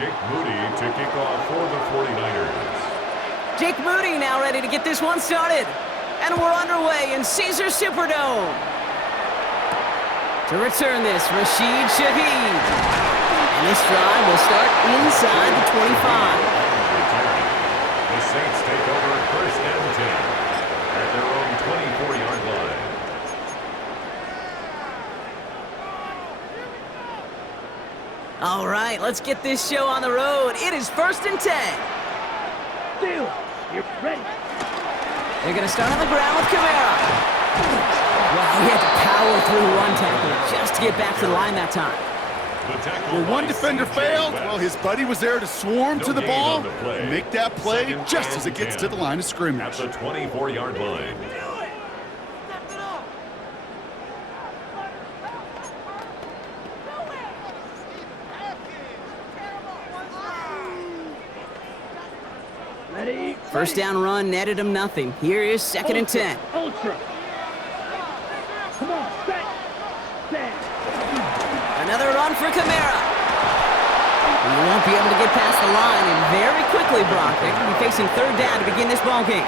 Jake Moody to kick off for the 49ers. Jake Moody now ready to get this one started. And we're underway in Caesar Superdome. To return this, Rashid Shaheed. And this drive will start inside the 25. The Saints take over first and 10 at their own 24-yard line. All right, let's get this show on the road. It is first and 10. Steal. You're ready. They're going to start on the ground with Kamara. Wow, he had to power through one tackle just to get back to the line that time. Where one defender failed, well, his buddy was there to swarm to the ball and make that play just as it gets to the line of scrimmage. At the 24-yard line. Ready. First down run netted him nothing. Here is second and 10. Ultra. Come on, set. Another run for Kamara. He won't be able to get past the line, and very quickly, Brock, they're going to be facing third down to begin this ball game.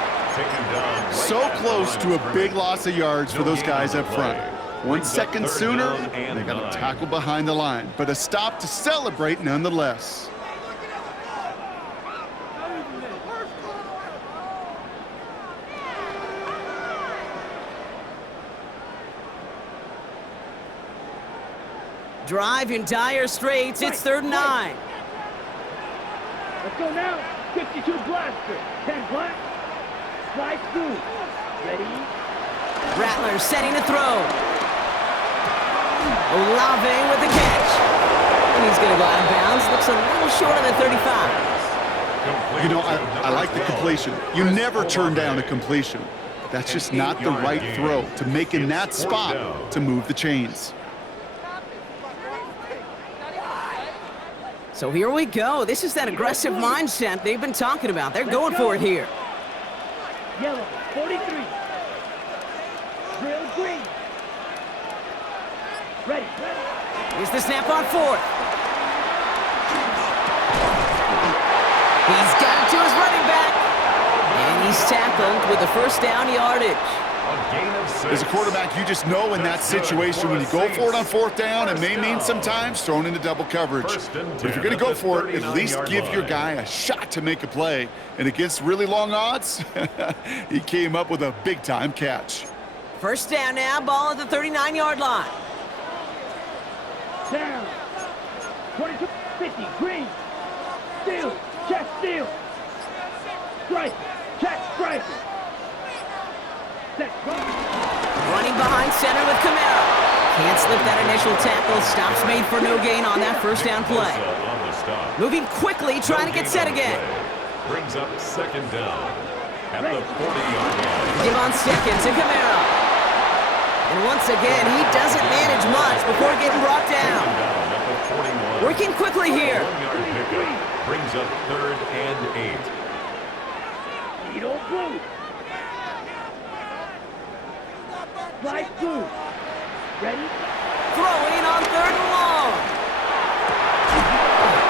So close to a big loss of yards for those guys up front. 1 second sooner, and they got a tackle behind the line, but a stop to celebrate nonetheless. Drive in dire straits. It's third and 9. Let's go now. 52 blaster. 10 black. Slide through. Ready. Rattler setting to throw. Olave with the catch. And he's going to go out of bounds. Looks a little short of the 35. You know, I like the completion. You never turn down a completion. That's just not the right throw to make in that spot to move the chains. So here we go. This is that aggressive mindset they've been talking about. They're going for it here. Yellow, 43. Drill green. Ready. Here's the snap on fourth. He's got it to his running back. And he's tackled with the first down yardage. As a quarterback, you just know in that situation when you go for it on fourth down, it may mean sometimes thrown into double coverage. But if you're going to go for it, at least give your guy a shot to make a play. And against really long odds, he came up with a big-time catch. First down now, ball at the 39-yard line. Down. 22, 50, green. Steal, check, steal. Strike, check, strike. Running behind center with Kamara. Can't slip that initial tackle. Stops made for no gain on that first down play. Moving quickly, trying to get set again. Brings up second down at the 40-yard line. Give on second to Kamara. And once again, he doesn't manage much before getting brought down. Working quickly here. 1-yard pickup brings up third and 8. You don't move. Slide through. Ready? Throwing on third and long.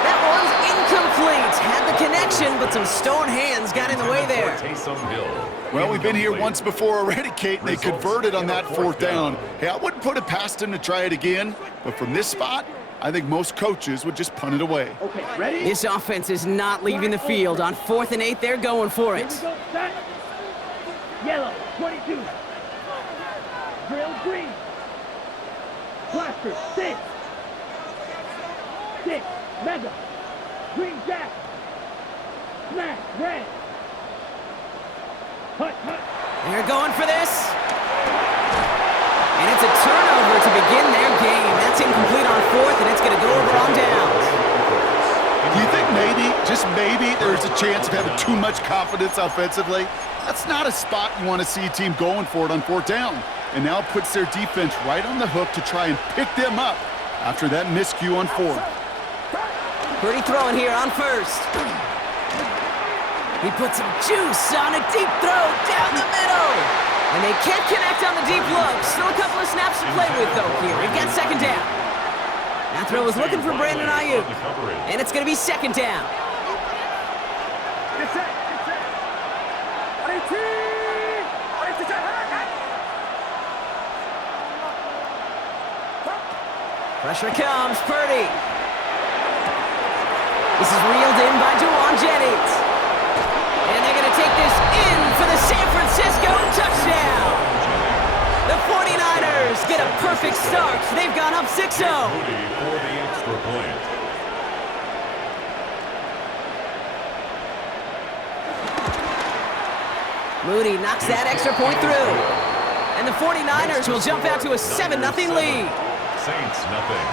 That one's incomplete. Had the connection, but some stone hands got in the way there. Well, we've been here once before already, Kate, and they converted on that fourth down. Hey, I wouldn't put it past him to try it again, but from this spot, I think most coaches would just punt it away. Okay, ready? This offense is not leaving the field. On 4th and 8, they're going for it. Here we go, set. Yellow, 22. Drill green. Blaster, 6. 6. Mega. Green jack. Smash, red. Hut, hut. They're going for this. And it's a turnover to begin their game. That's incomplete on 4th, and it's going to go over on downs. Do you think maybe, just maybe, there's a chance of having too much confidence offensively? That's not a spot you want to see a team going for it on 4th down. And now puts their defense right on the hook to try and pick them up after that miscue on 4th. Pretty throwing here on 1st. He puts some juice on a deep throw down the middle. And they can't connect on the deep look. Still a couple of snaps to play with, though, here. We've got second down. That throw was looking for Brandon Ayuk. And it's going to be second down. Get set. Pressure comes, Purdy. This is reeled in by Juwan Jennings. And they're going to take this in for the San Francisco touchdown. The 49ers get a perfect start. They've gone up 6-0. For the extra point. Moody knocks that extra point through. And the 49ers will jump out to a 7-0 lead. Saints nothing.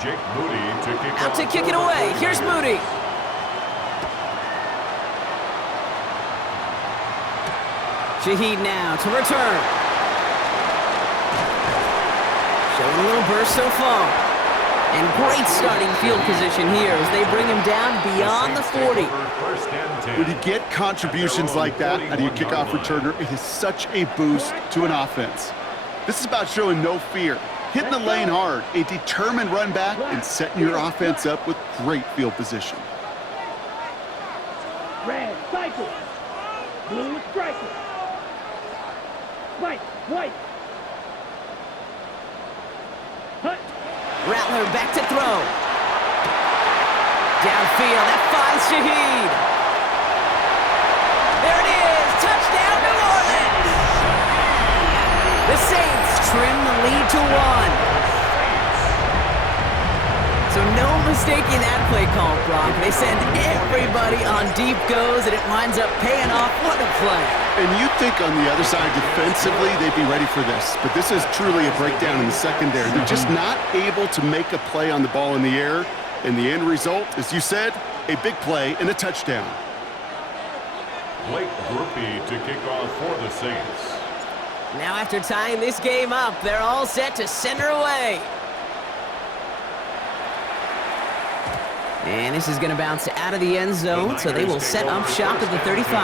Jake Moody out to kick it away. Here's Moody. Shaheed now to return. Showing a little burst so far. And great starting field position here as they bring him down beyond the 40. When you get contributions like that out of your kickoff returner, it is such a boost to an offense. This is about showing no fear, hitting the lane hard, a determined run back, and setting your offense up with great field position. Red, cycle. Blue, striker. White, white. Hut. Rattler back to throw. Downfield, that finds Shaheed. There it is, touchdown New Orleans. The Saints trim the lead to 1. So no mistaking that play call, Brock. They send everybody on deep goes, and it winds up paying off. What a play. And you'd think on the other side, defensively, they'd be ready for this. But this is truly a breakdown in the secondary. They're just not able to make a play on the ball in the air. And the end result, as you said, a big play and a touchdown. Blake Grupe to kick off for the Saints. Now after tying this game up, they're all set to send her away. And this is going to bounce out of the end zone, so they will set up shop at the 35.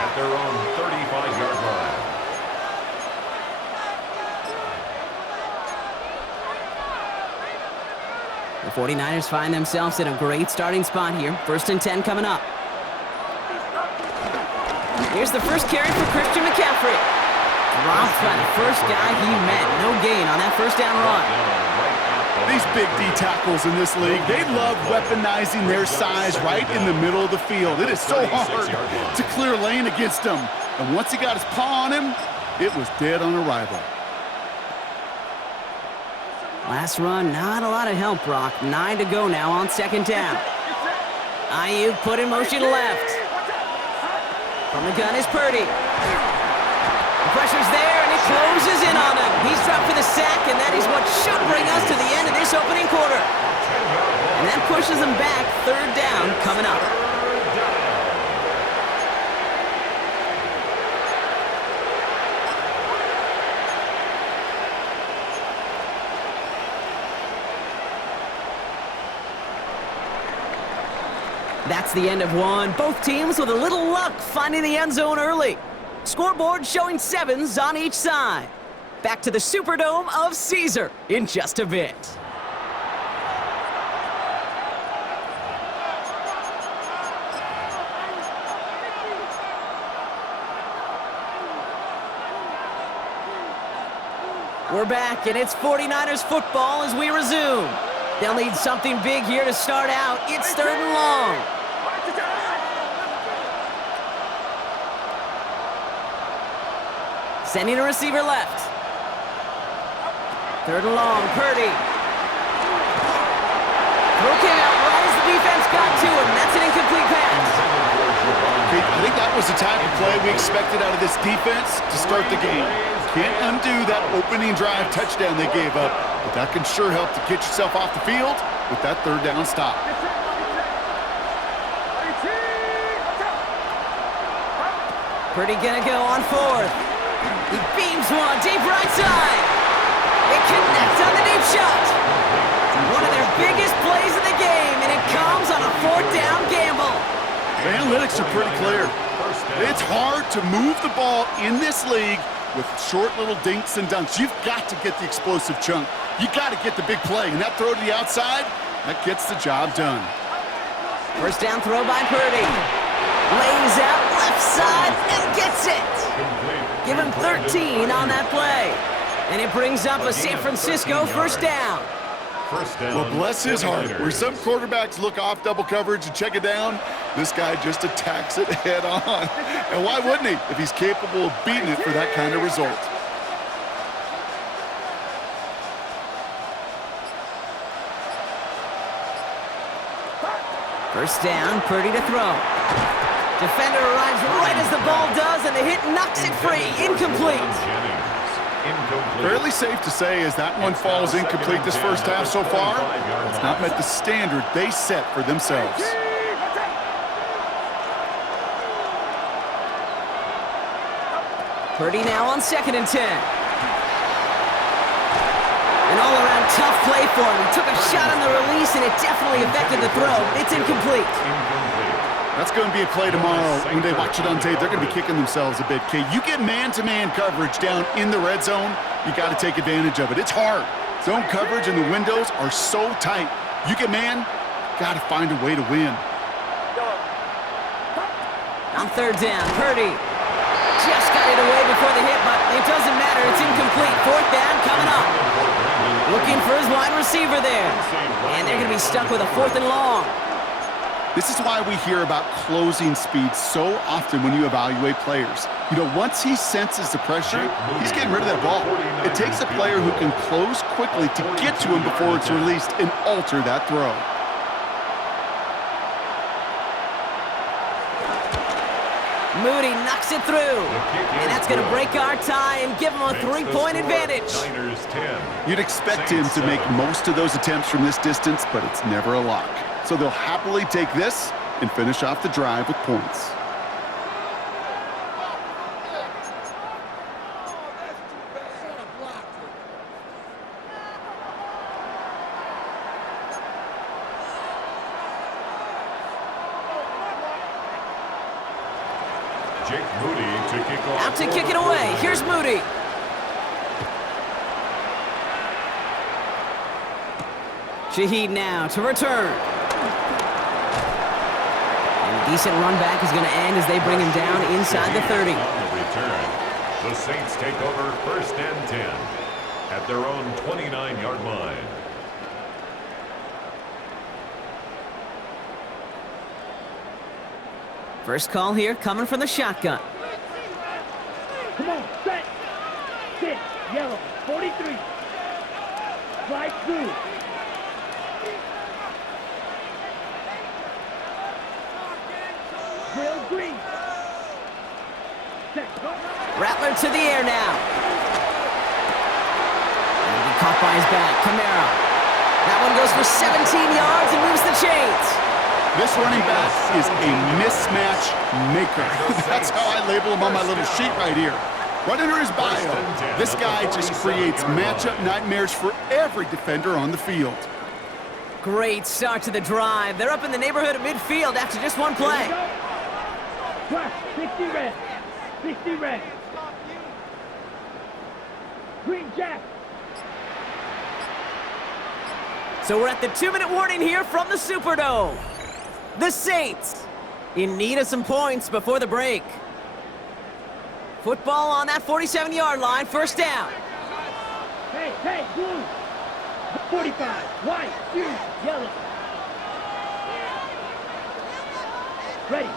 At their own 35-yard line. The 49ers find themselves in a great starting spot here. 1st and 10 coming up. Here's the first carry for Christian McCaffrey. Dropped by the first guy he met. No gain on that first down run. These big D tackles in this league, they love weaponizing their size right in the middle of the field. It is so hard to clear lane against them. And once he got his paw on him, it was dead on arrival. Last run, not a lot of help, Brock. 9 to go now on 2nd down. Ayuk put in motion left. From the gun is Purdy. The pressure's there, and it closes in on him. He's dropped for the sack, and that is what should bring us to the end of this opening quarter. And that pushes them back. 3rd down coming up. That's the end of one. Both teams with a little luck finding the end zone early. Scoreboard showing 7s on each side. Back to the Superdome of Caesar in just a bit. We're back, and it's 49ers football as we resume. They'll need something big here to start out. It's 3rd and long. Sending a receiver left. 3rd and long, Purdy. Throw came out right as the defense got to him. That's an incomplete pass. I think that was the type of play we expected out of this defense to start the game. Can't undo that opening drive touchdown they gave up, but that can sure help to get yourself off the field with that 3rd down stop. Purdy gonna go on 4th. He beams one deep right side. It connects on the deep shot. One of their biggest plays of the game, and it comes on a 4th down gamble. The analytics are pretty clear. It's hard to move the ball in this league with short little dinks and dunks. You've got to get the explosive chunk. You got to get the big play. And that throw to the outside, that gets the job done. First down throw by Purdy. Lays out left side and gets it. Give him 13 on that play. And it brings up a San Francisco first down. Well, bless his heart. Where some quarterbacks look off double coverage and check it down, this guy just attacks it head on. And why wouldn't he if he's capable of beating it for that kind of result? First down, Purdy to throw. Defender arrives right as the ball does, and the hit knocks it free. Incomplete. Fairly safe to say as that one falls incomplete this first half so far, it's not met the standard they set for themselves. Purdy now on 2nd and 10. An all-around tough play for him. He took a shot on the release, and it definitely affected the throw. It's incomplete. That's going to be a play tomorrow. When they watch it on tape, they're going to be kicking themselves a bit. Okay, you get man-to-man coverage down in the red zone, you got to take advantage of it. It's hard. Zone coverage and the windows are so tight. You get man, got to find a way to win. On 3rd down, Purdy just got it away before the hit, but it doesn't matter. It's incomplete. 4th down coming up. Looking for his wide receiver there. And they're going to be stuck with a 4th and long. This is why we hear about closing speed so often when you evaluate players. You know, once he senses the pressure, he's getting rid of that ball. It takes a player who can close quickly to get to him before it's released and alter that throw. Moody knocks it through. And that's going to break our tie and give him a 3-point advantage. You'd expect him to make most of those attempts from this distance, but it's never a lock. So they'll happily take this and finish off the drive with points. Jake Moody to kick off. Out to kick it away. Here's Moody. Shaheed now to return. Decent run back is going to end as they bring him down inside the 30. On the return, the Saints take over 1st and 10 at their own 29-yard line. First call here coming from the shotgun. Come on, set. Sit. Yellow. 43. Slide through. Drill green. Set. Rattler to the air now. And he'll be caught by his back. Kamara. That one goes for 17 yards and moves the chains. This running back is a mismatch maker. That's how I label him on my little sheet right here. Right under his bio, this guy just creates matchup nightmares for every defender on the field. Great start to the drive. They're up in the neighborhood of midfield after just one play. 60 red. 60 red. Green Jack. So we're at the 2-minute warning here from the Superdome. The Saints in need of some points before the break. Football on that 47-yard line, first down. Hey, blue. 45, white, blue, yellow. Ready.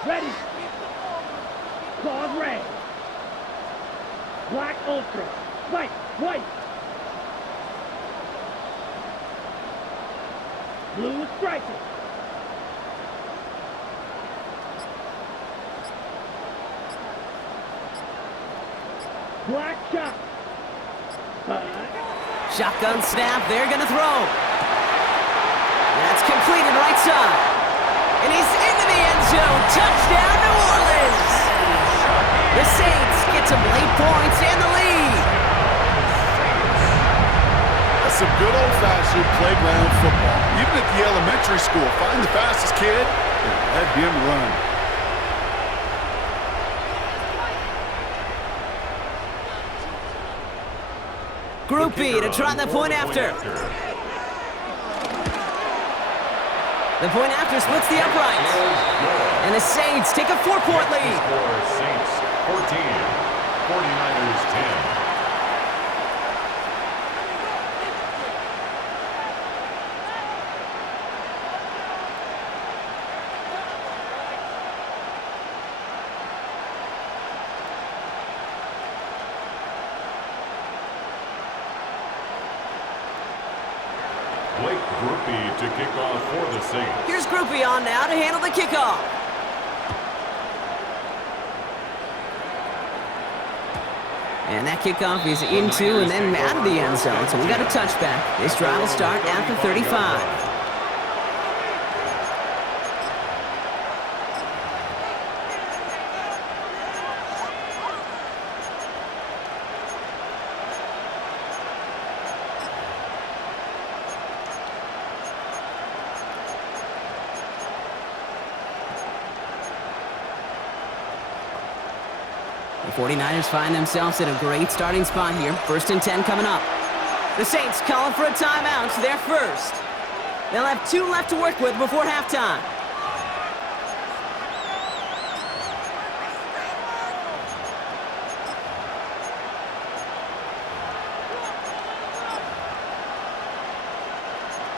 Claws red. Black ultra. White. Blue striker. Black shot. Shotgun snap, they're gonna throw. That's completed right side. And he's into the end zone. Touchdown, New Orleans. The Saints get some late points and the lead. That's some good old-fashioned playground football. Even at the elementary school, find the fastest kid and let him run. Group B to try the point after. The point after splits the uprights. And the Saints take a 4-point lead. Saints 14, 49ers 10. Blake Groupie to kick off for the Saints. Here's Groupie on now to handle the kickoff. And that kickoff is into and then out of the end zone, so we got a touchback. This drive will start at the 35. The 49ers find themselves in a great starting spot here. 1st and 10 coming up. The Saints calling for a timeout, their first. They'll have 2 left to work with before halftime.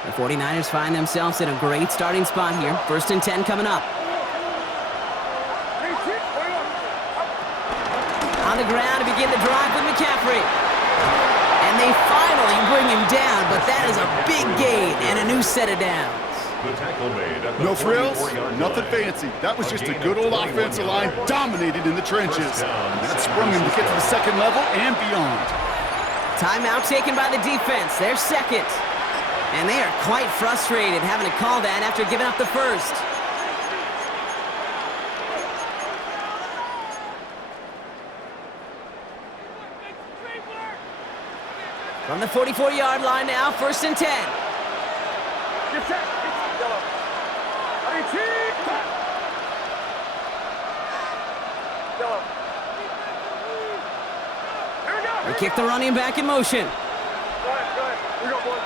The 49ers find themselves in a great starting spot here. 1st and 10 coming up. On the ground to begin the drive with McCaffrey. And they finally bring him down, but that is a big gain and a new set of downs. The tackle made at the No frills, 44-yard nothing line. fancy. That was just a good old offensive line dominated in the trenches. And that sprung him to get to the second level and beyond. Timeout taken by the defense, their second. And they are quite frustrated having to call that after giving up the first. From the 44-yard line now, 1st and 10. Get set. Yellow. 18. Yellow. Here we go. They kick the running back in motion. Go ahead. Here we go, boys.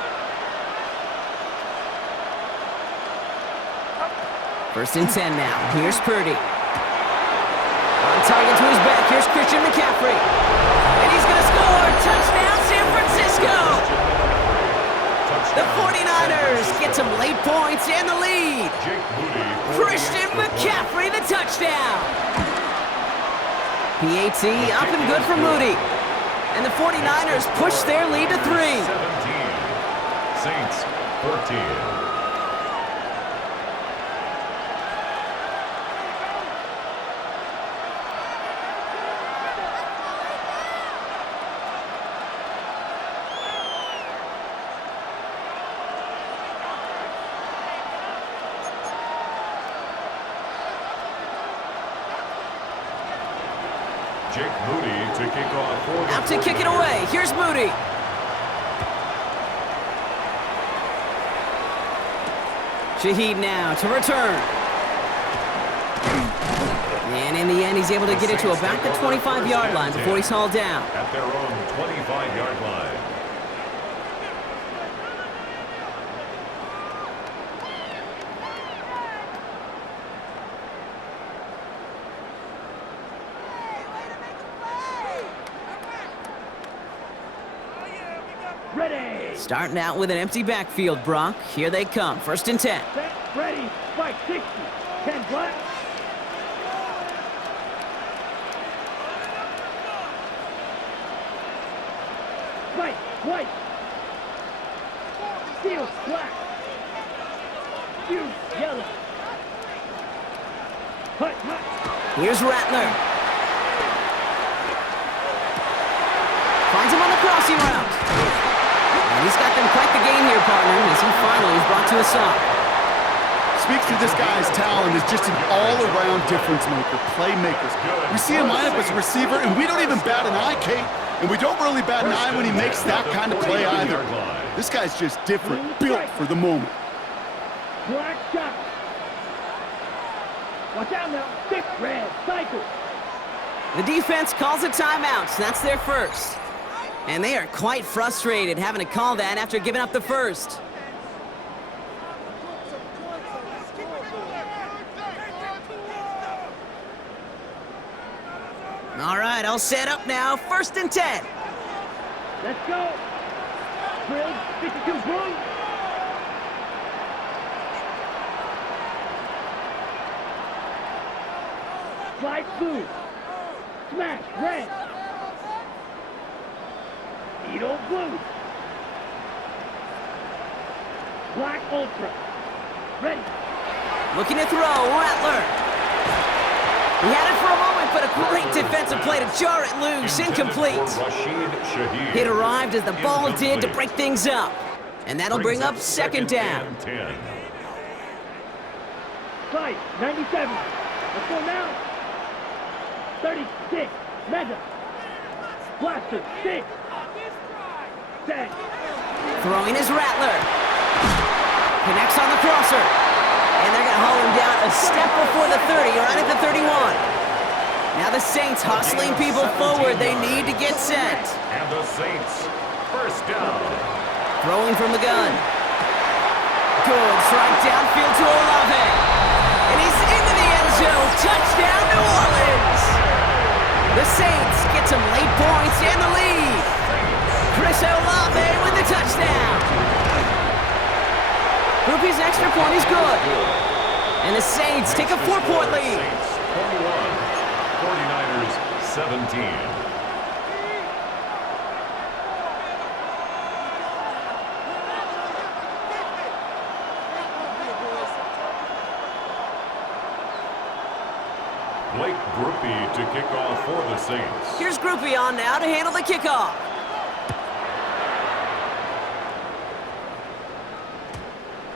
1st and 10 now. Here's Purdy. On target to his back. Here's Christian McCaffrey. And he's going to score. Touchdown, San Francisco. The 49ers get some late points and the lead. Christian McCaffrey, the touchdown. PAT up and good for Moody. And the 49ers push their lead to 3. 17. Saints 14. Jake Moody to kick off for the Out to kick it away. Here's Moody. Shaheed now to return. And in the end, he's able to get it to about the 25-yard line before he's hauled down. At their own 25-yard line. Ready. Starting out with an empty backfield, Brock. Here they come. 1st and 10. Set. Ready. Spike 60. 10 black. Spike white. Steel black. Fuse yellow. Hut hut. Here's Rattler. Finds him on the crossing route. And he's got them quite the game here, partner, as he finally is brought to a stop. Speaks to this guy's talent as just an all-around difference maker, playmaker. We see him line up as a receiver, and we don't even bat an eye, Kate. And we don't really bat an eye when he makes that kind of play either. This guy's just different, built for the moment. Black shot. Watch out now. Thick red cycle. The defense calls a timeout. That's their first. And they are quite frustrated having to call that after giving up the first. All right, all set up now. 1st and 10. Let's go. Drill, 52 blue. Slide blue. Smash red. Needle blue. Black ultra. Ready. Looking to throw, Rattler. He had it for a moment, but a great defensive play to jar it loose. Incomplete. It arrived as the ball did to break things up. And that'll bring up 2nd down. Slide, 97. Let's go now. 36. Mega. Blaster, 6. 10. Throwing is Rattler. Connects on the crosser. And they're going to haul him down a step before the 30, or right at the 31. Now the Saints hustling people forward. They need to get set. And the Saints, 1st down. Throwing from the gun. Good strike downfield to Olave. And he's into the end zone. Touchdown, New Orleans. The Saints get some late points and the lead. Chris Olave with the touchdown. Groupie's extra point is good. And the Saints take a 4-point lead. Saints 21, 49ers 17. Blake Groupie to kick off for the Saints. Here's Groupie on now to handle the kickoff.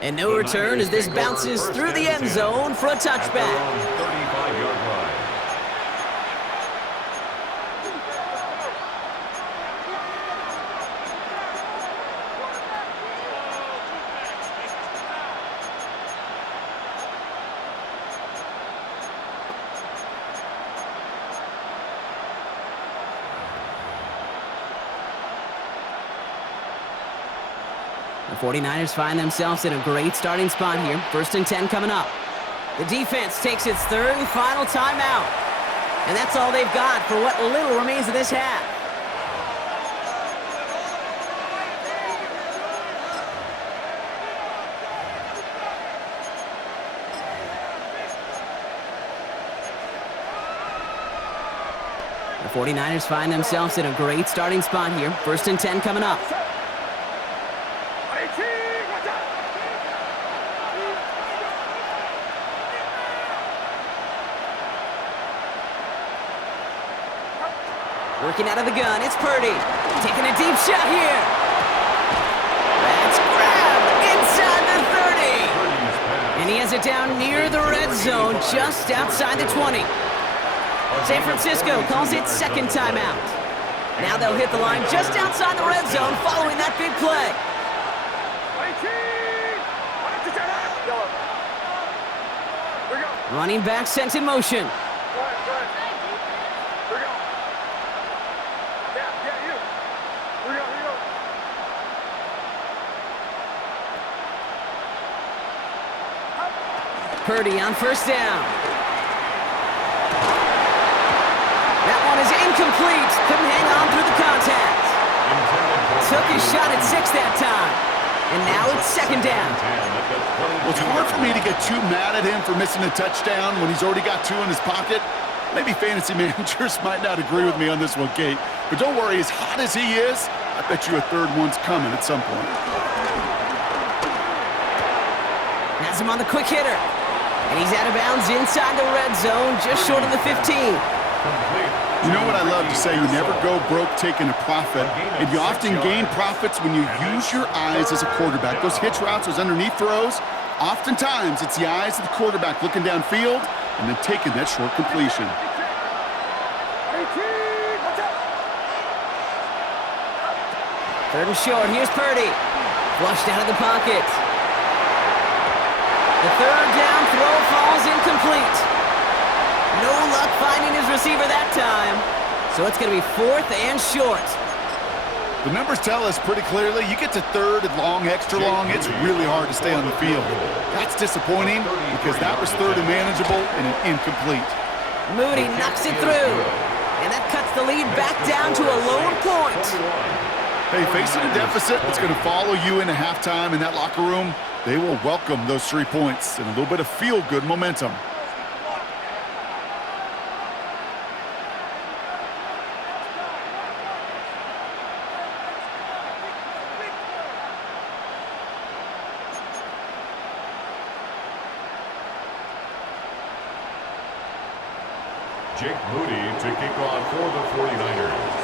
And no return as this bounces through the end zone for a touchback. 35-yard line. The 49ers find themselves in a great starting spot here. 1st and 10 coming up. The defense takes its 3rd and final timeout. And that's all they've got for what little remains of this half. The 49ers find themselves in a great starting spot here. 1st and 10 coming up. Working out of the gun, it's Purdy. Taking a deep shot here. That's grabbed inside the 30. And he has it down near the red zone, just outside the 20. San Francisco calls it 2nd timeout. Now they'll hit the line just outside the red zone following that big play. Running back sent in motion. Purdy on 1st down. That one is incomplete. Couldn't hang on through the contact. Took his shot at 6 that time. And now it's 2nd down. Well, it's hard for me to get too mad at him for missing a touchdown when he's already got 2 in his pocket. Maybe fantasy managers might not agree with me on this one, Kate. But don't worry, as hot as he is, I bet you a 3rd one's coming at some point. Has him on the quick hitter. And he's out of bounds inside the red zone, just short of the 15. You know what I love to say? You never go broke taking a profit, and you often gain profits when you use your eyes as a quarterback. Those hitch routes, those underneath throws, oftentimes it's the eyes of the quarterback looking downfield and then taking that short completion. 3rd and short, here's Purdy. Flushed out of the pocket. The 3rd down throw falls incomplete. No luck finding his receiver that time. So it's going to be 4th and short. The numbers tell us pretty clearly, you get to third and long, extra long, it's really hard to stay on the field. That's disappointing because that was third and manageable and an incomplete. Moody knocks it through, and that cuts the lead back down to a lower point. Hey, facing a deficit that's going to follow you into halftime in that locker room, they will welcome those 3 points and a little bit of feel-good momentum. Jake Moody to kick off for the 49ers.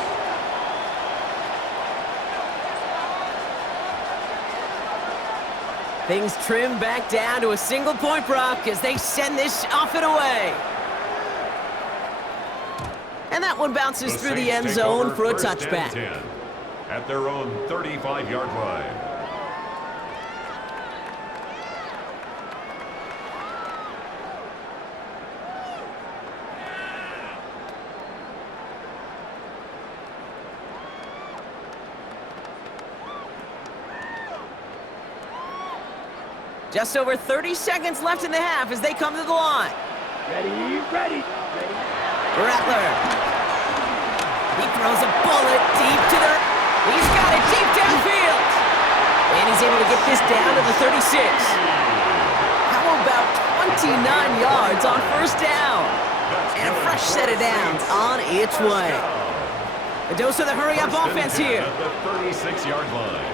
Things trim back down to a single point, Brock, as they send this off and away. And that one bounces through the end zone for a touchback. At their own 35-yard line. Just over 30 seconds left in the half as they come to the line. Ready. Rattler. He throws a bullet deep to the... He's got it deep downfield. And he's able to get this down to the 36. How about 29 yards on first down? And a fresh set of downs on its way. A dose of the hurry-up offense here. At the 36-yard line.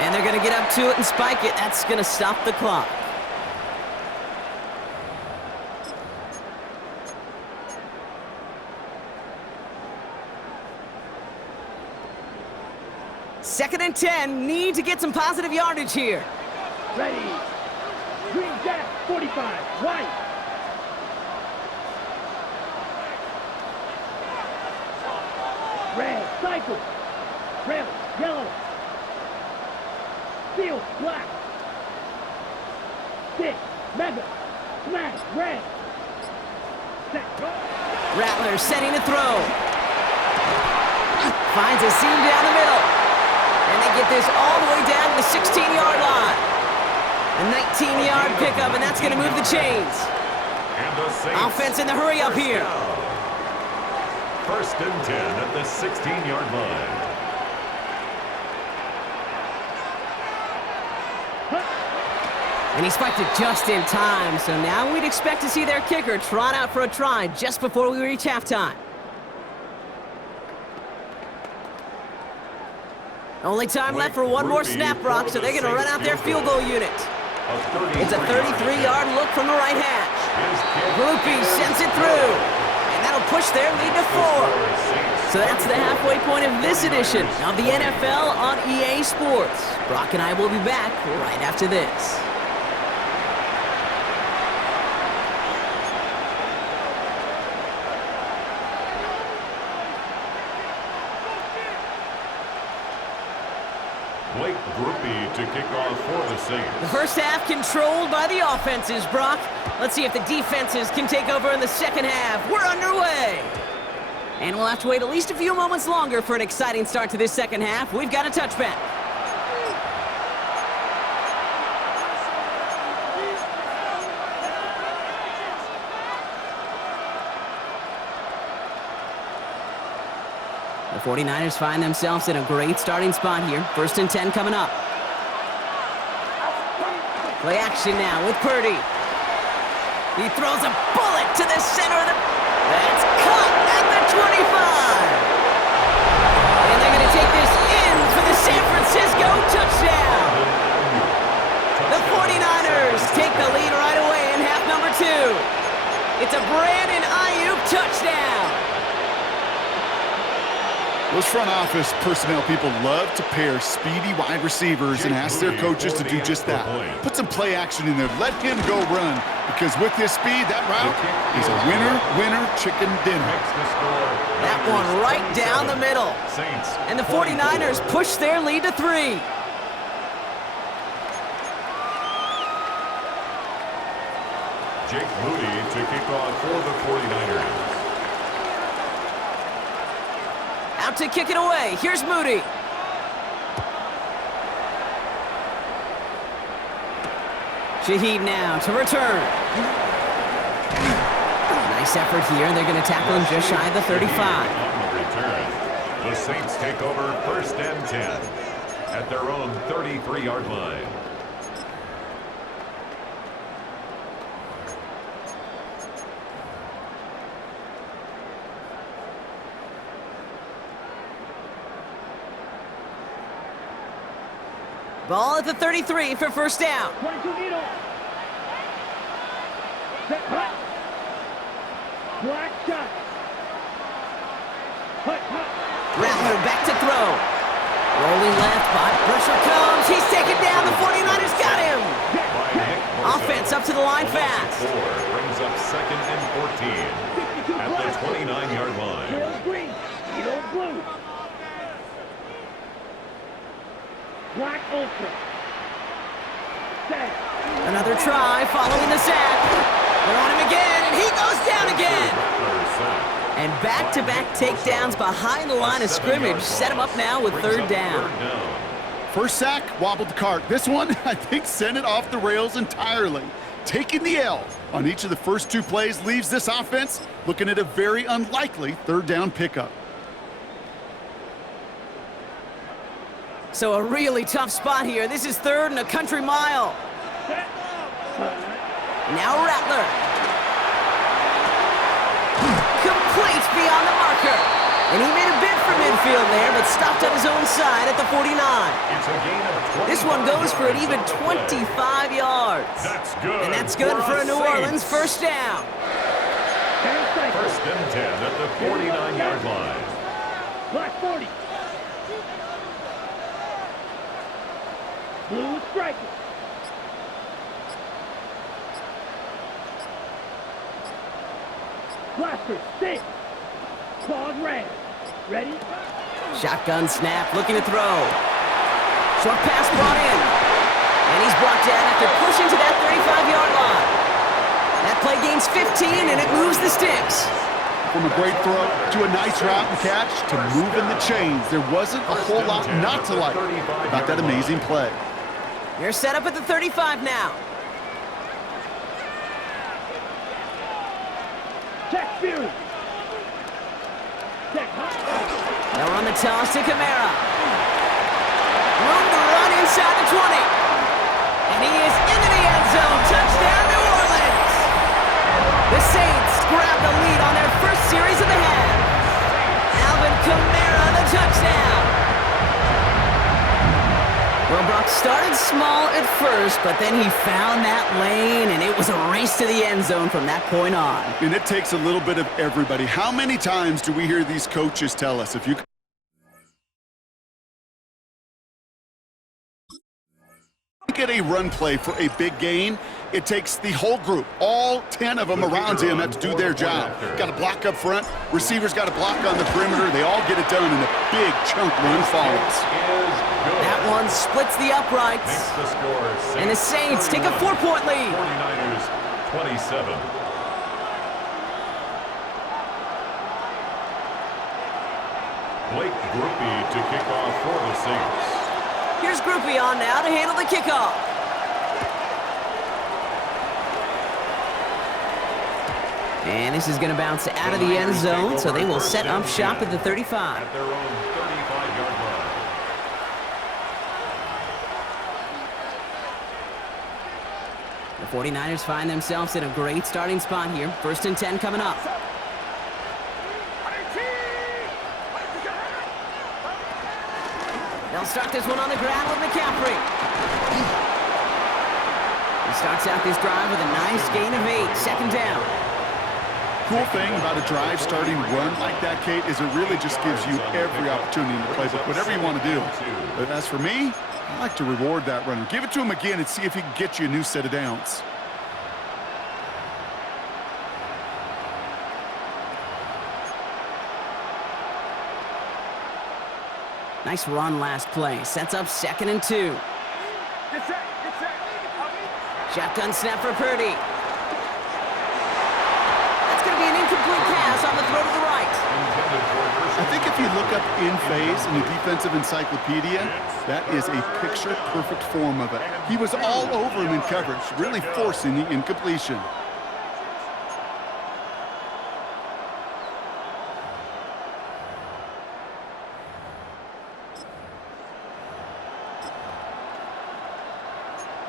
And they're going to get up to it and spike it. That's going to stop the clock. Second and 10. Need to get some positive yardage here. Ready. Green Jack, 45. White. Red, cycle. Red, yellow. Steel, black. Stick, mega. Smash, red. Set, go. Rattler setting to throw. Finds a seam down the middle. And they get this all the way down to the 16-yard line. A 19-yard pickup, and that's going to move the chains. And the Saints Offense in the hurry up here. First and 10 at the 16-yard line. And he spiked it just in time, so now we'd expect to see their kicker trot out for a try just before we reach halftime. Only time left for one more snap, Brock, so they're going to run out their field goal unit. It's a 33-yard look from the right hash. Groupie sends it through, and that'll push their lead to 4. So that's the halfway point of this edition of the NFL on EA Sports. Brock and I will be back right after this. Blake Groupie to kick off for the Saints. The first half controlled by the offenses, Brock. Let's see if the defenses can take over in the second half. We're underway. And we'll have to wait at least a few moments longer for an exciting start to this second half. We've got a touchback. The 49ers find themselves in a great starting spot here. First and 10 coming up. Play action now with Purdy. He throws a bullet to the center of the... That's caught at the 25. And they're going to take this in for the San Francisco touchdown. The 49ers take the lead right away in half number 2. It's a Brandon Ayuk touchdown. Those front office personnel people love to pair speedy wide receivers and ask their coaches to do just that. Put some play action in there. Let him go run, because with his speed, that route is a winner, chicken dinner. That one right down the middle. And the 49ers push their lead to 3. Jake Moody to kick off for the 49ers. out to kick it away. Here's Moody. Shaheed now to return. Nice effort here, and they're going to tackle him just shy of the 35. On the return, the Saints take over 1st and 10 at their own 33-yard line. Ball at the 33 for first down. 22 needle. Set, hut. Black shot. Hut, hut. Rattler back to throw. Rolling left, but pressure comes. He's taken down. The 49ers got him. Offense up to the line fast. Brings up 2nd and 14 at the 29-yard line. Trail green. Needle blue. Black ultra. Set. Another try following the sack. They're on him again, and he goes down again. And back-to-back takedowns behind the line of scrimmage set him up now with 3rd down. First sack, wobbled the cart. This one, I think, sent it off the rails entirely. Taking the L on each of the first 2 plays leaves this offense looking at a very unlikely 3rd down pickup. So a really tough spot here. This is 3rd and a country mile. Now Rattler. Complete beyond the marker. And he made a bid for midfield there, but stopped on his own side at the 49. It's a gain of 20. This one goes for an even 25 yards. That's good. And that's good for a New Orleans first down. 1st and 10 at the 49-yard line. Black 40. Blue striker. Blaster, six. Claws red. Ready? Shotgun snap, looking to throw. Short pass brought in. And he's brought down after pushing to that 35-yard line. That play gains 15, and it moves the sticks. From a great throw to a nice route and catch to moving the chains. There wasn't a whole lot not to like about that amazing play. You're set up at the 35 now. Check Fury. Check hot. They'll run the toss to Kamara. Room to run inside the 20. And he is into the end zone. Touchdown, New Orleans. The Saints grab the lead on their first series of the half. Alvin Kamara, the touchdown. Well, Brock started small at first, but then he found that lane, and it was a race to the end zone from that point on. And it takes a little bit of everybody. How many times do we hear these coaches tell us, if you get a run play for a big gain, it takes the whole group, all 10 of them around him have to do their job. Got to block up front, receivers got to block on the perimeter. They all get it done, and a big chunk run follows. That one splits the uprights. And the Saints take a 4-point lead. 49ers 27. Blake Groupie to kick off for the Saints. Here's Groupie on now to handle the kickoff. And this is going to bounce out of the end zone, so they will set up shop at the 35. At their own 35-yard line. The 49ers find themselves in a great starting spot here. 1st and 10 coming up. They'll start this one on the ground with McCaffrey. He starts out this drive with a nice gain of 8. 2nd down. Cool thing about a drive starting run like that, Kate, is it really just gives you every opportunity in the playbook, whatever you want to do. But as for me, I like to reward that runner. Give it to him again and see if he can get you a new set of downs. Nice run last play. Sets up 2nd and 2. Shotgun snap for Purdy. That's going to be an incomplete pass on the throw to the right. I think if you look up in phase in the defensive encyclopedia, that is a picture-perfect form of it. He was all over him in coverage, really forcing the incompletion.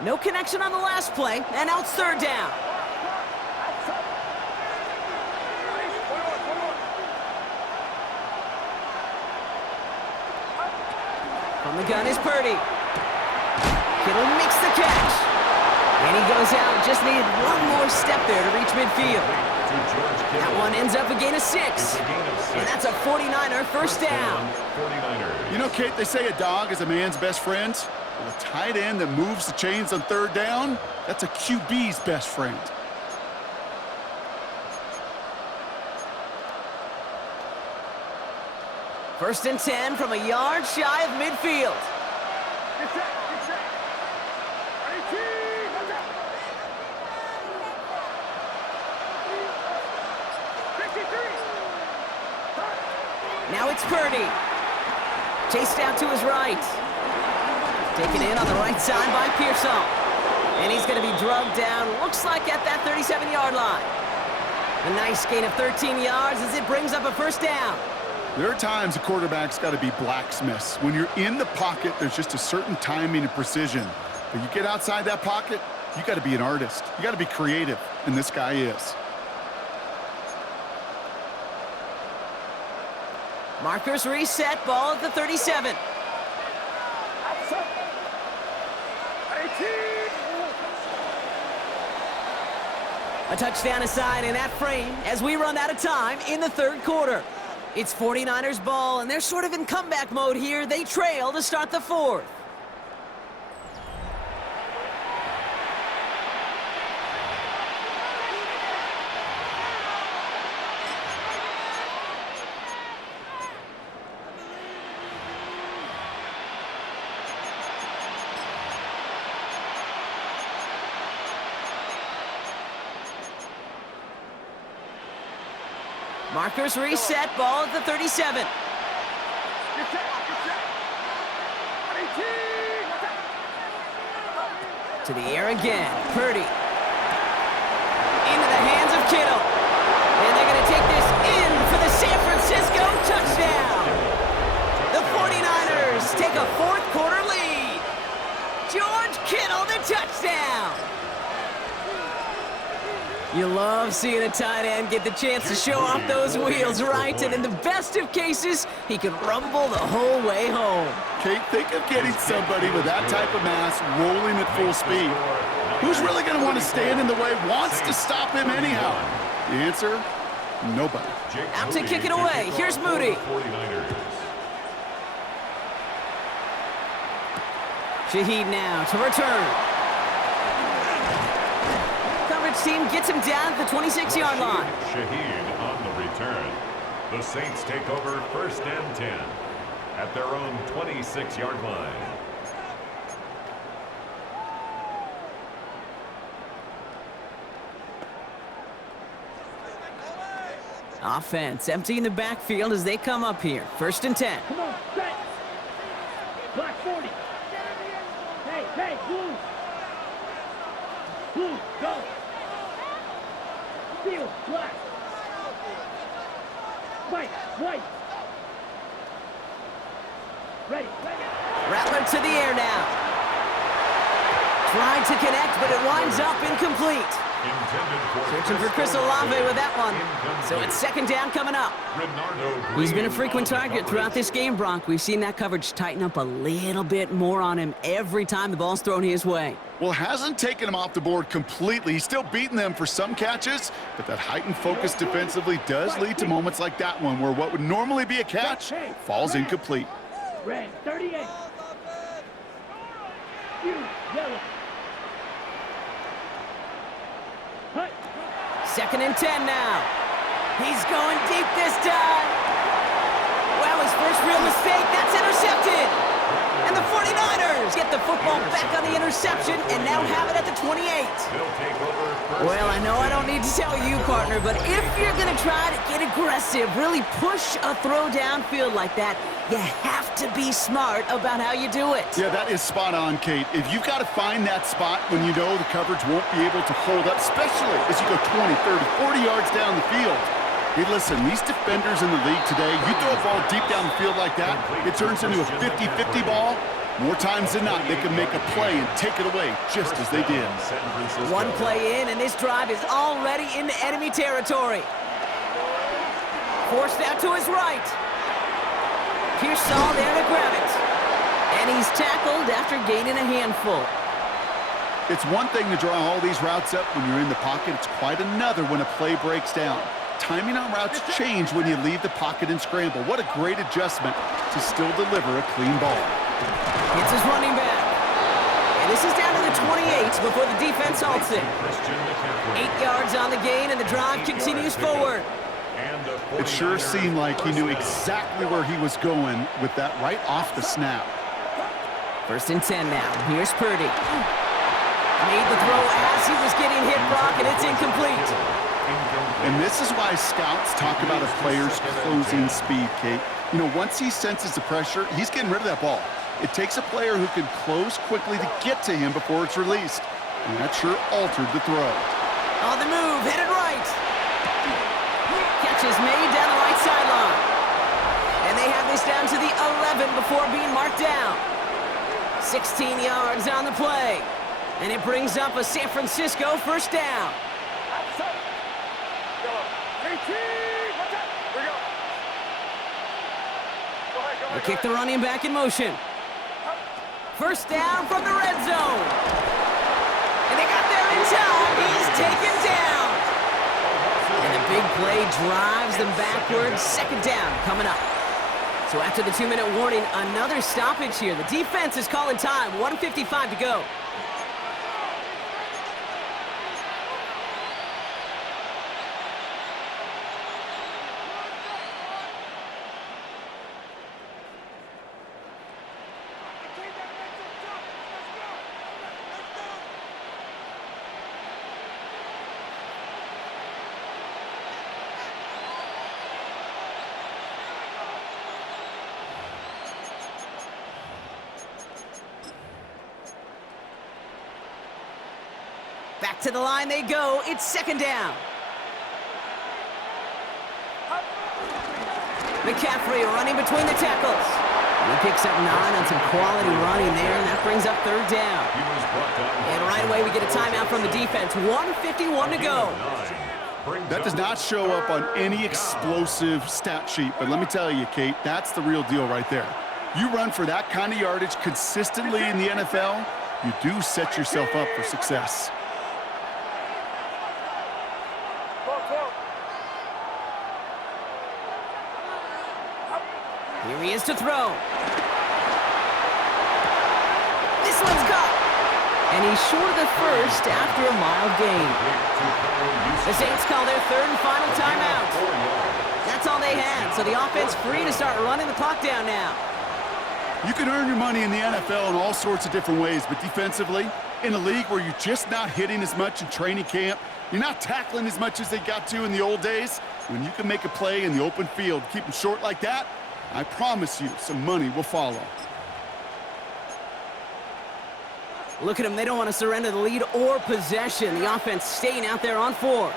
No connection on the last play, and now it's third down. From the gun is Purdy. Kittle makes the catch. And he goes out. Just needed one more step there to reach midfield. That one ends up a gain of 6. And that's a 49er first down. You know, Kate, they say a dog is a man's best friend. Well, a tight end that moves the chains on third down, that's a QB's best friend. First and 10 from a yard shy of midfield. Now it's Purdy. Chased out to his right. Taken in on the right side by Pearson. And he's going to be drugged down, looks like at that 37-yard line. A nice gain of 13 yards as it brings up a first down. There are times a quarterback's got to be blacksmiths. When you're in the pocket, there's just a certain timing and precision. But you get outside that pocket, you got to be an artist. You got to be creative, and this guy is. Markers reset, ball at the 37. A touchdown aside in that frame as we run out of time in the third quarter. It's 49ers ball, and they're sort of in comeback mode here. They trail to start the fourth. Markers reset, ball at the 37. To the air again, Purdy. Into the hands of Kittle. And they're going to take this in for the San Francisco touchdown. The 49ers take a fourth quarter lead. George Kittle, the touchdown. You love seeing a tight end get the chance to show off those wheels, right? And in the best of cases, he can rumble the whole way home. Kate, think of getting somebody with that type of mass rolling at full speed. Who's really going to want to stand in the way, wants to stop him anyhow? The answer, nobody. Out to kick it away. Here's Moody. Shaheed now to return. Team gets him down at the 26-yard line. Shaheed on the return. The Saints take over first and 10 at their own 26-yard line. Offense emptying the backfield as they come up here. First and 10. Come on, set. Black 40. Hey, blue. Blue, go. Field, black. White. Ready. Rattler to the air now. Tried to connect, but it winds up incomplete. Searching for Chris Olave with that one. So it's second down coming up. He's been a frequent target throughout this game, Bronk. We've seen that coverage tighten up a little bit more on him every time the ball's thrown his way. Well, hasn't taken him off the board completely. He's still beating them for some catches, but that heightened focus defensively does lead to moments like that one where what would normally be a catch falls incomplete. Red, 38. Yellow. Second and 10 now. He's going deep this time. Well, his first real mistake, that's intercepted. And the 49ers get the football back on the interception and now have it at the 28. Well, I know I don't need to tell you, partner, but if you're going to try to get aggressive, really push a throw downfield like that, you have to be smart about how you do it. Yeah, that is spot on, Kate. If you've got to find that spot when you know the coverage won't be able to hold up, especially as you go 20, 30, 40 yards down the field. Hey, listen, these defenders in the league today, you throw a ball deep down the field like that, it turns into a 50-50 ball. More times than not, they can make a play and take it away just as they did. One play in, and this drive is already into enemy territory. Forced out to his right. Pearsall there to grab it. And he's tackled after gaining a handful. It's one thing to draw all these routes up when you're in the pocket. It's quite another when a play breaks down. Timing on routes change when you leave the pocket and scramble. What a great adjustment to still deliver a clean ball. It's his running back. And this is down to the 28 before the defense halts it. 8 yards on the gain, and the drive continues forward. It sure seemed like he knew exactly where he was going with that right off the snap. 1st and 10 now. Here's Purdy. Made the throw as he was getting hit, Brock, and it's incomplete. And this is why scouts talk about a player's closing speed, Kate. You know, once he senses the pressure, he's getting rid of that ball. It takes a player who can close quickly to get to him before it's released. And that sure altered the throw. On the move, headed right. Catch is made down the right sideline. And they have this down to the 11 before being marked down. 16 yards on the play. And it brings up a San Francisco 1st down. They kick the running back in motion. 1st down from the red zone. And they got there in time. He's taken down. And the big play drives them backwards. 2nd down coming up. So after the 2-minute warning, another stoppage here. The defense is calling time. 1:55 to go. Back to the line they go. It's 2nd down. McCaffrey running between the tackles. He picks up 9 on some quality running there, and that brings up 3rd down. And right away we get a timeout from the defense. 1:51 to go. That does not show up on any explosive stat sheet, but let me tell you, Kate, that's the real deal right there. You run for that kind of yardage consistently in the NFL, you do set yourself up for success. Here he is to throw. This one's caught. And he's short of the 1st after a mild gain. The Saints call their 3rd and final timeout. That's all they had, so the offense free to start running the clock down now. You can earn your money in the NFL in all sorts of different ways, but defensively, in a league where you're just not hitting as much in training camp, you're not tackling as much as they got to in the old days, when you can make a play in the open field, keep them short like that, I promise you some money will follow. Look at them. They don't want to surrender the lead or possession. The offense staying out there on 4.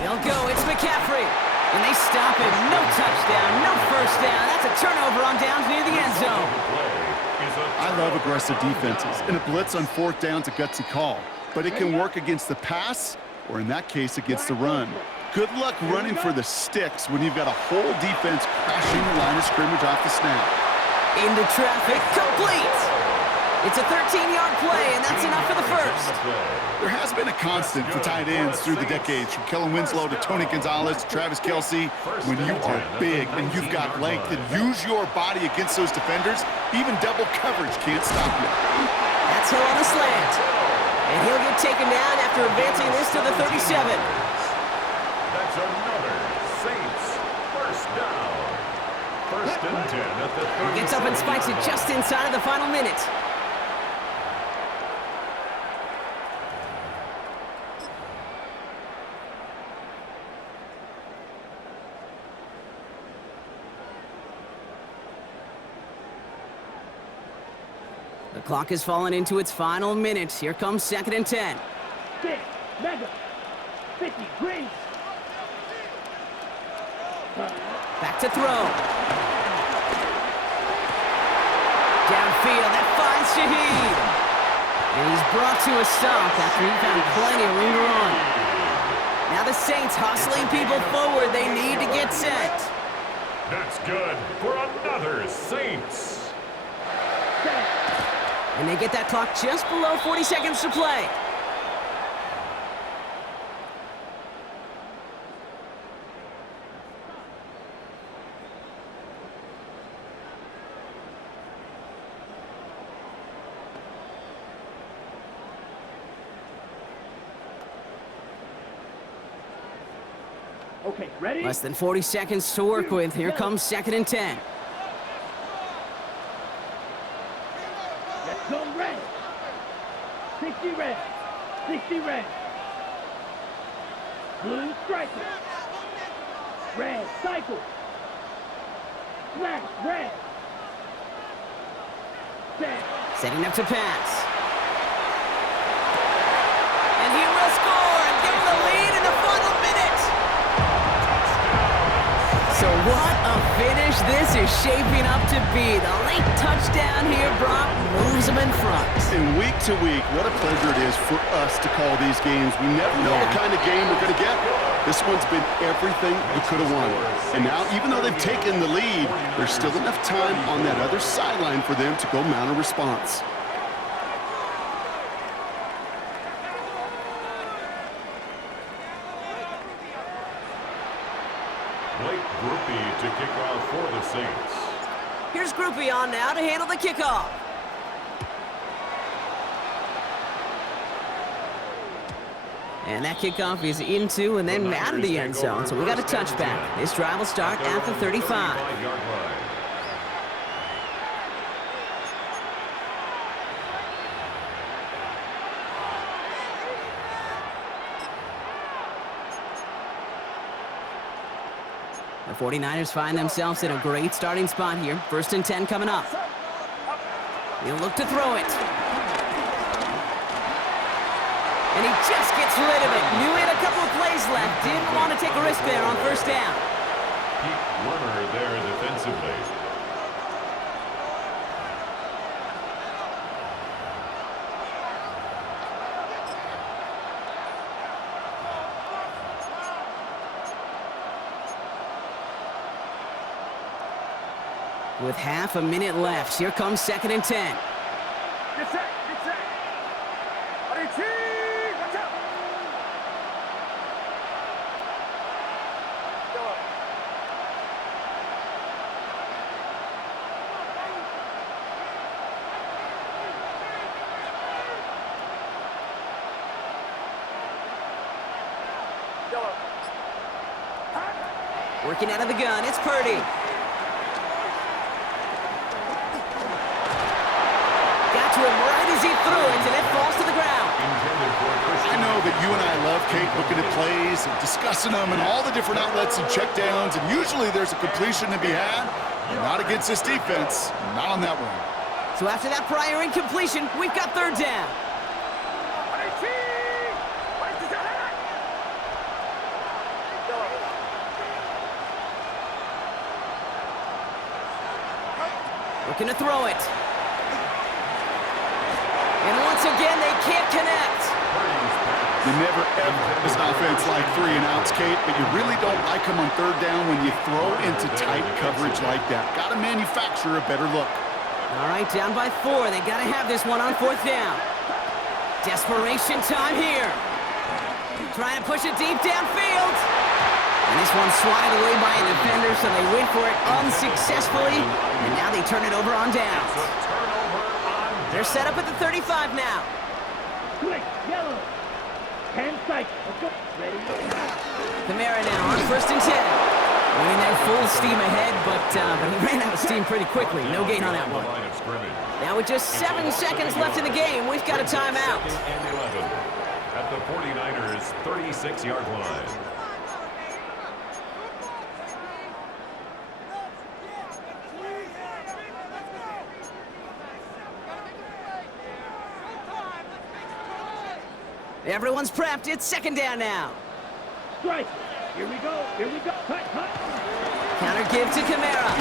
They'll go. It's McCaffrey. And they stop it. No touchdown. No 1st down. That's a turnover on downs near the end zone. I love aggressive defenses. And a blitz on 4th down's a gutsy call. But it can work against the pass, or in that case, against the run. Good luck running for the sticks when you've got a whole defense crashing the line of scrimmage off the snap. Into traffic, complete! It's a 13-yard play, and that's enough for the 1st. There has been a constant for tight ends through the decades, from Kellen Winslow to Tony Gonzalez to Travis Kelce. When you are big and you've got length and use your body against those defenders, even double coverage can't stop you. That's Hill on a slant. And he'll get taken down after advancing this to the 37. That's another Saints 1st down. first and 10 at the 30. Gets up and spikes it just inside of the final minute. The clock has fallen into its final minute. Here comes second and 10. 6, Mega, 50, green. Back to throw. Downfield, that finds Shaheed. And he's brought to a stop after he found plenty of room to run. Now the Saints hustling people forward. They need to get set. That's good for another Saints. And they get that clock just below 40 seconds to play. Okay, ready? Less than 40 seconds to work with. Here comes second and 10. Let's go red. 60 red. 60 red. Blue striker. Red cycle. Smash red. Set. Setting up to pass. And he will score and give him the lead in the final minute. So what a finish this is shaping up to be. The late touchdown here, Brock, moves him in front. And week to week, what a pleasure it is for us to call these games. We never know what kind of game we're going to get. This one's been everything you could have wanted. And now, even though they've taken the lead, there's still enough time on that other sideline for them to go mount a response. To kick off for the Saints. Here's Groupie on now to handle the kickoff. And that kickoff is into and then out of the end zone. So we got a touchback. This drive will start at the 35. The 49ers find themselves in a great starting spot here. First and 10 coming up. He'll look to throw it. And he just gets rid of it. Knew he had a couple of plays left. Didn't want to take a risk there on first down. Keep runner there defensively. With half a minute left, here comes second and 10. Get set, get set. Ready, team, watch out. Go. Yellow. Working out of the gun, it's Purdy. To him right as he threw it, and it falls to the ground. I know that you and I love, Kate, looking at plays and discussing them and all the different outlets and checkdowns, and usually there's a completion to be had. Not against this defense, not on that one. So after that prior incompletion, we've got third down. Looking to throw it. And once again, they can't connect. You never ever, as an offense, like 3 and outs, Kate, but you really don't like them on third down when you throw into tight coverage like that. Got to manufacture a better look. All right, down by 4. They got to have this one on fourth down. Desperation time here. Trying to push it deep downfield. And this one's swatted away by a defender, so they wait for it unsuccessfully. And now they turn it over on downs. They're set up at the 35 now. Quick, yellow. 10 cycles. Let's go. Ready? Kamara now on first and 10. Winning there full steam ahead, but he ran out of steam pretty quickly. No gain on that one. Now with just 7 seconds left in the game, we've got a timeout. And 11 at the 49ers' 36-yard line. Everyone's prepped. It's second down now. Strike. Here we go. Here we go. Cut, cut. Counter give to Kamara.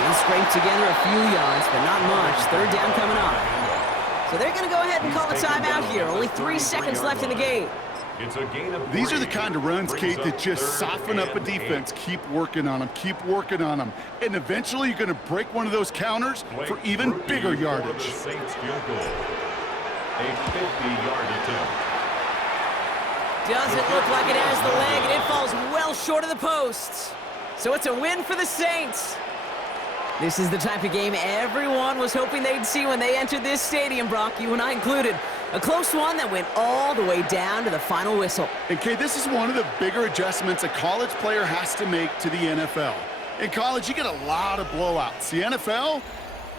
He scraped together a few yards, but not much. Third down coming up. So they're going to go ahead and call a timeout here. Only 3 seconds left in the game. It's a gain of 3. These are the kind of runs, Kate, that just soften up a defense. Keep working on them. Keep working on them. And eventually you're going to break one of those counters for even bigger yardage. Saints field goal. A 50-yard attempt. Doesn't look like it has the leg, and it falls well short of the posts. So it's a win for the Saints. This is the type of game everyone was hoping they'd see when they entered this stadium, Brock, you and I included. A close one that went all the way down to the final whistle. And, Kate, this is one of the bigger adjustments a college player has to make to the NFL. In college, you get a lot of blowouts. The NFL,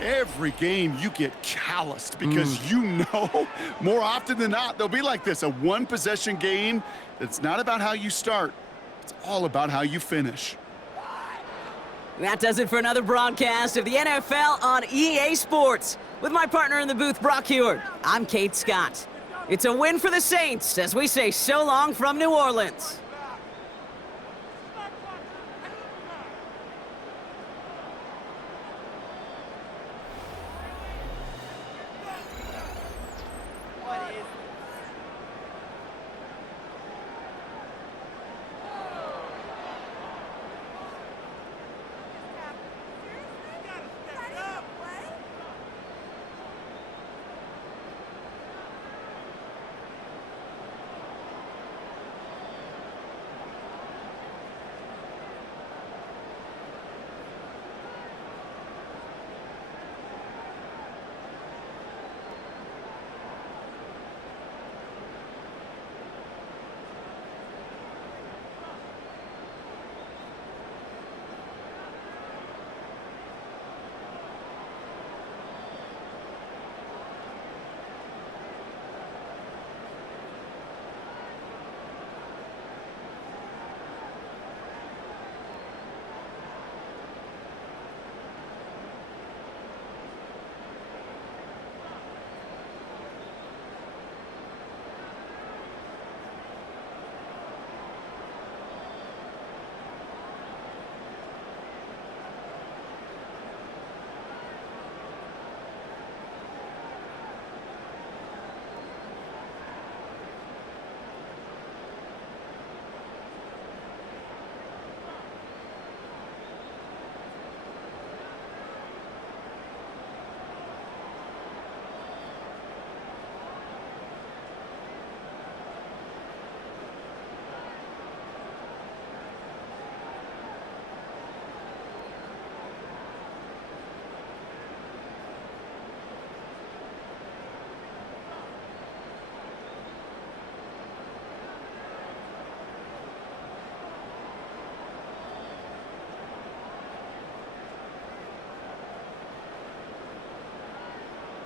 every game you get calloused because you know more often than not they'll be like this, a one-possession game that's not about how you start. It's all about how you finish. That does it for another broadcast of the NFL on EA Sports. With my partner in the booth, Brock Heward, I'm Kate Scott. It's a win for the Saints as we say so long from New Orleans.